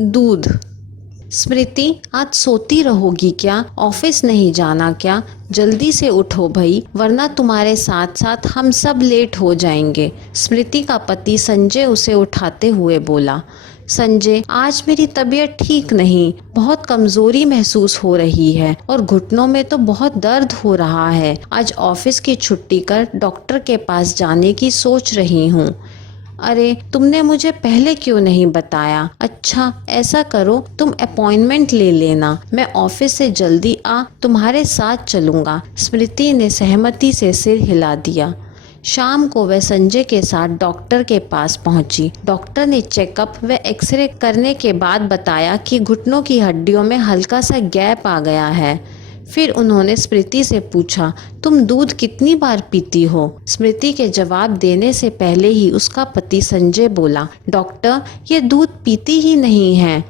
दूध। स्मृति, आज सोती रहोगी क्या? ऑफिस नहीं जाना क्या? जल्दी से उठो भई, वरना तुम्हारे साथ साथ हम सब लेट हो जाएंगे। स्मृति का पति संजय उसे उठाते हुए बोला। संजय, आज मेरी तबीयत ठीक नहीं, बहुत कमजोरी महसूस हो रही है और घुटनों में तो बहुत दर्द हो रहा है। आज ऑफिस की छुट्टी कर डॉक्टर के पास जाने की सोच रही हूँ। अरे, तुमने मुझे पहले क्यों नहीं बताया? अच्छा, ऐसा करो, तुम अपॉइंटमेंट ले लेना, मैं ऑफिस से जल्दी आ तुम्हारे साथ चलूंगा। स्मृति ने सहमति से सिर हिला दिया। शाम को वह संजय के साथ डॉक्टर के पास पहुंची। डॉक्टर ने चेकअप व एक्सरे करने के बाद बताया कि घुटनों की हड्डियों में हल्का सा गैप आ गया है। फिर उन्होंने स्मृति से पूछा, तुम दूध कितनी बार पीती हो? स्मृति के जवाब देने से पहले ही उसका पति संजय बोला, डॉक्टर, ये दूध पीती ही नहीं है।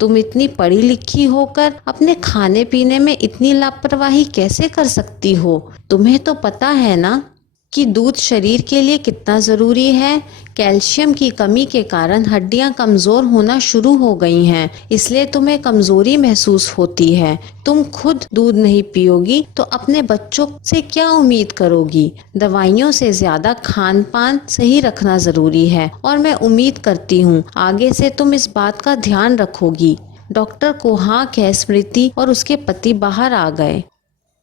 तुम इतनी पढ़ी लिखी होकर अपने खाने पीने में इतनी लापरवाही कैसे कर सकती हो? तुम्हें तो पता है ना कि दूध शरीर के लिए कितना ज़रूरी है। कैल्शियम की कमी के कारण हड्डियां कमज़ोर होना शुरू हो गई हैं, इसलिए तुम्हें कमज़ोरी महसूस होती है। तुम खुद दूध नहीं पियोगी तो अपने बच्चों से क्या उम्मीद करोगी? दवाइयों से ज़्यादा खान पान सही रखना ज़रूरी है और मैं उम्मीद करती हूँ आगे से तुम इस बात का ध्यान रखोगी। डॉक्टर को हाँ कह स्मृति और उसके पति बाहर आ गए।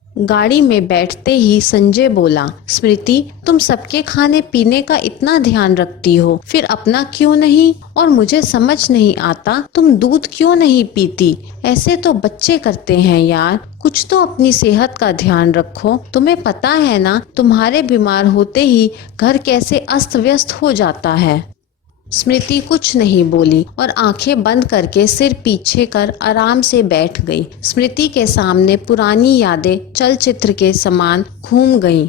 गाड़ी में बैठते ही संजय बोला, स्मृति, तुम सबके खाने पीने का इतना ध्यान रखती हो, फिर अपना क्यों नहीं? और मुझे समझ नहीं आता तुम दूध क्यों नहीं पीती? ऐसे तो बच्चे करते हैं यार, कुछ तो अपनी सेहत का ध्यान रखो। तुम्हें पता है ना, तुम्हारे बीमार होते ही घर कैसे अस्त व्यस्त हो जाता है। स्मृति कुछ नहीं बोली और आंखें बंद करके सिर पीछे कर आराम से बैठ गई। स्मृति के सामने पुरानी यादें चलचित्र के समान घूम गईं।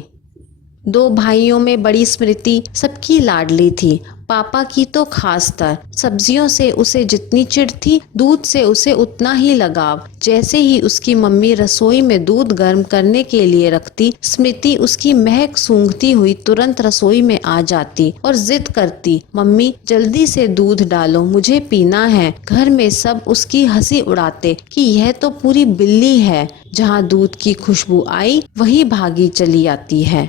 दो भाइयों में बड़ी स्मृति सबकी लाडली थी, पापा की तो खासतर। सब्जियों से उसे जितनी चिढ़ थी, दूध से उसे उतना ही लगाव। जैसे ही उसकी मम्मी रसोई में दूध गर्म करने के लिए रखती, स्मृति उसकी महक सूंघती हुई तुरंत रसोई में आ जाती और जिद करती, मम्मी जल्दी से दूध डालो, मुझे पीना है। घर में सब उसकी हंसी उड़ाते कि यह तो पूरी बिल्ली है, जहाँ दूध की खुशबू आई वही भागी चली आती है।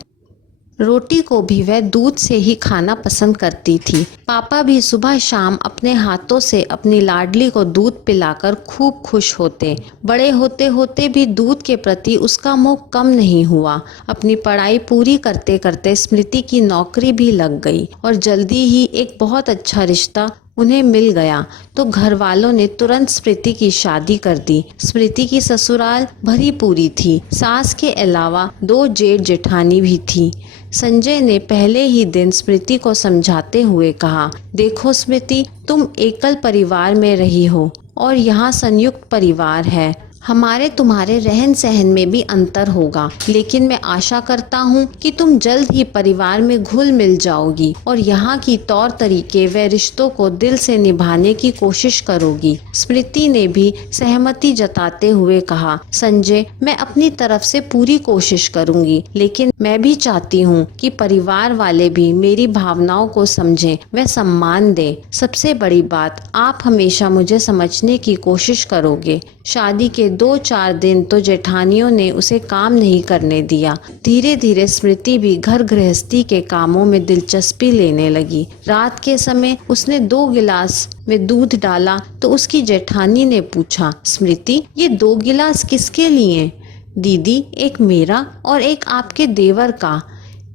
रोटी को भी वह दूध से ही खाना पसंद करती थी। पापा भी सुबह शाम अपने हाथों से अपनी लाडली को दूध पिलाकर खूब खुश होते। बड़े होते होते भी दूध के प्रति उसका मोह कम नहीं हुआ। अपनी पढ़ाई पूरी करते करते स्मृति की नौकरी भी लग गई और जल्दी ही एक बहुत अच्छा रिश्ता उन्हें मिल गया तो घर वालों ने तुरंत स्मृति की शादी कर दी। स्मृति की ससुराल भरी पूरी थी। सास के अलावा दो जेठ जेठानी भी थी। संजय ने पहले ही दिन स्मृति को समझाते हुए कहा, देखो स्मृति, तुम एकल परिवार में रही हो और यहाँ संयुक्त परिवार है। हमारे तुम्हारे रहन सहन में भी अंतर होगा, लेकिन मैं आशा करता हूँ कि तुम जल्द ही परिवार में घुल मिल जाओगी और यहाँ की तौर तरीके व रिश्तों को दिल से निभाने की कोशिश करोगी। स्मृति ने भी सहमति जताते हुए कहा, संजय, मैं अपनी तरफ से पूरी कोशिश करूंगी, लेकिन मैं भी चाहती हूँ कि परिवार वाले भी मेरी भावनाओं को समझें व सम्मान दें। सबसे बड़ी बात, आप हमेशा मुझे समझने की कोशिश करोगे। शादी के 2-4 दिन तो जेठानियों ने उसे काम नहीं करने दिया। धीरे धीरे स्मृति भी घर गृहस्थी के कामों में दिलचस्पी लेने लगी। रात के समय उसने 2 गिलास में दूध डाला तो उसकी जेठानी ने पूछा, स्मृति, ये 2 गिलास किसके लिए? दीदी, एक मेरा और एक आपके देवर का।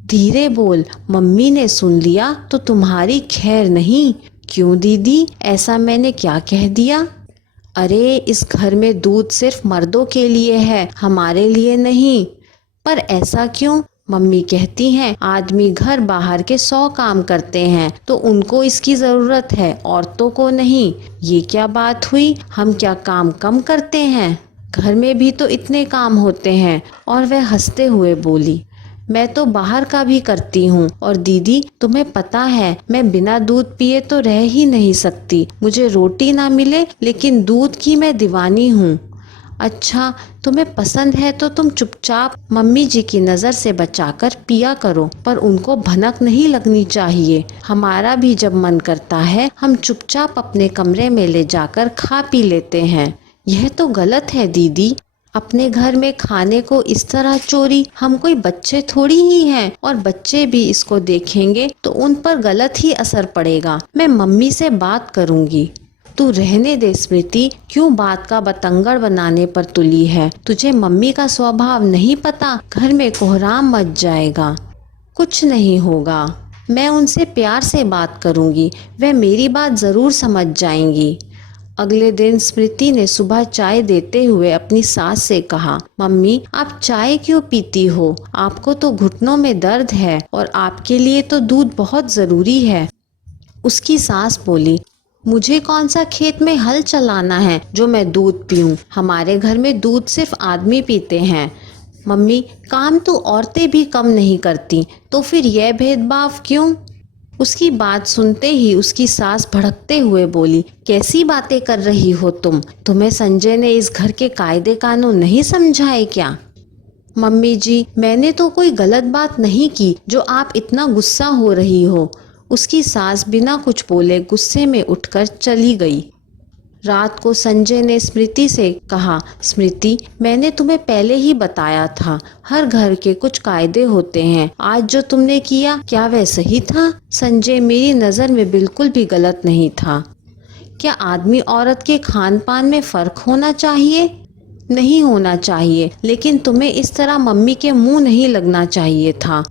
धीरे बोल, मम्मी ने सुन लिया तो तुम्हारी खैर नहीं। क्यों दीदी, ऐसा मैंने क्या कह दिया? अरे, इस घर में दूध सिर्फ मर्दों के लिए है, हमारे लिए नहीं। पर ऐसा क्यों? मम्मी कहती हैं आदमी घर बाहर के 100 काम करते हैं तो उनको इसकी जरूरत है, औरतों को नहीं। ये क्या बात हुई? हम क्या काम कम करते हैं? घर में भी तो इतने काम होते हैं। और वह हंसते हुए बोली, मैं तो बाहर का भी करती हूँ। और दीदी, तुम्हें पता है मैं बिना दूध पिए तो रह ही नहीं सकती। मुझे रोटी ना मिले लेकिन दूध की मैं दीवानी हूँ। अच्छा, तुम्हें पसंद है तो तुम चुपचाप मम्मी जी की नज़र से बचाकर पिया करो, पर उनको भनक नहीं लगनी चाहिए। हमारा भी जब मन करता है हम चुपचाप अपने कमरे में ले जाकर खा पी लेते हैं। यह तो गलत है दीदी। अपने घर में खाने को इस तरह चोरी, हम कोई बच्चे थोड़ी ही हैं, और बच्चे भी इसको देखेंगे तो उन पर गलत ही असर पड़ेगा। मैं मम्मी से बात करूंगी। तू रहने दे स्मृति, क्यों बात का बतंगड़ बनाने पर तुली है? तुझे मम्मी का स्वभाव नहीं पता, घर में कोहराम मच जाएगा। कुछ नहीं होगा, मैं उनसे प्यार से बात करूंगी, वह मेरी बात जरूर समझ जाएंगी। अगले दिन स्मृति ने सुबह चाय देते हुए अपनी सास से कहा, मम्मी आप चाय क्यों पीती हो? आपको तो घुटनों में दर्द है और आपके लिए तो दूध बहुत जरूरी है। उसकी सास बोली, मुझे कौन सा खेत में हल चलाना है जो मैं दूध पीऊं? हमारे घर में दूध सिर्फ आदमी पीते हैं। मम्मी, काम तो औरतें भी कम नहीं करती, तो फिर यह भेदभाव क्यों? उसकी बात सुनते ही उसकी सास भड़कते हुए बोली, कैसी बातें कर रही हो तुम? तुम्हें संजय ने इस घर के कायदे कानून नहीं समझाए क्या? मम्मी जी, मैंने तो कोई गलत बात नहीं की जो आप इतना गुस्सा हो रही हो। उसकी सास बिना कुछ बोले गुस्से में उठकर चली गई। रात को संजय ने स्मृति से कहा, स्मृति मैंने तुम्हें पहले ही बताया था, हर घर के कुछ कायदे होते हैं। आज जो तुमने किया क्या वह सही था? संजय, मेरी नज़र में बिल्कुल भी गलत नहीं था। क्या आदमी औरत के खान पान में फर्क होना चाहिए? नहीं होना चाहिए, लेकिन तुम्हें इस तरह मम्मी के मुंह नहीं लगना चाहिए था।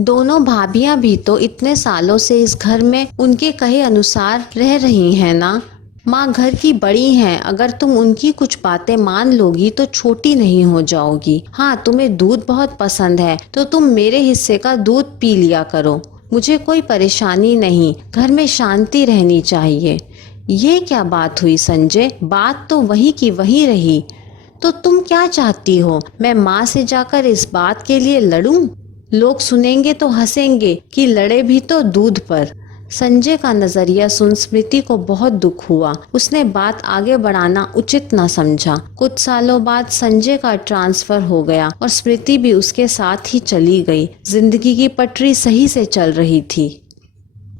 दोनों भाभियां भी तो इतने सालों से इस घर में उनके कहे अनुसार रह रही हैं ना। माँ घर की बड़ी हैं, अगर तुम उनकी कुछ बातें मान लोगी तो छोटी नहीं हो जाओगी। हाँ, तुम्हें दूध बहुत पसंद है तो तुम मेरे हिस्से का दूध पी लिया करो, मुझे कोई परेशानी नहीं, घर में शांति रहनी चाहिए। ये क्या बात हुई संजय? बात तो वही की वही रही। तो तुम क्या चाहती हो, मैं माँ से जाकर इस बात के लिए लड़ूं? लोग सुनेंगे तो हंसेंगे कि लड़े भी तो दूध पर। संजय का नजरिया सुन स्मृति को बहुत दुख हुआ। उसने बात आगे बढ़ाना उचित न समझा। कुछ सालों बाद संजय का ट्रांसफर हो गया और स्मृति भी उसके साथ ही चली गई। जिंदगी की पटरी सही से चल रही थी।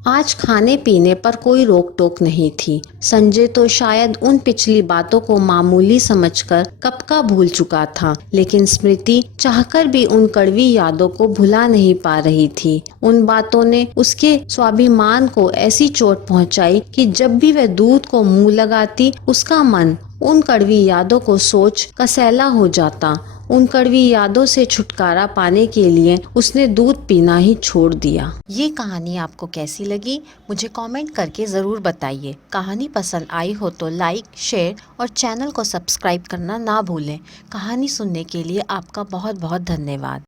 आज खाने पीने पर कोई रोक टोक नहीं थी। संजय तो शायद उन पिछली बातों को मामूली समझकर कब का भूल चुका था, लेकिन स्मृति चाहकर भी उन कड़वी यादों को भुला नहीं पा रही थी। उन बातों ने उसके स्वाभिमान को ऐसी चोट पहुंचाई कि जब भी वह दूध को मुंह लगाती, उसका मन उन कड़वी यादों को सोच कसैला हो जाता। उन कड़वी यादों से छुटकारा पाने के लिए उसने दूध पीना ही छोड़ दिया। ये कहानी आपको कैसी लगी मुझे कमेंट करके ज़रूर बताइए। कहानी पसंद आई हो तो लाइक, शेयर और चैनल को सब्सक्राइब करना ना भूलें। कहानी सुनने के लिए आपका बहुत बहुत धन्यवाद।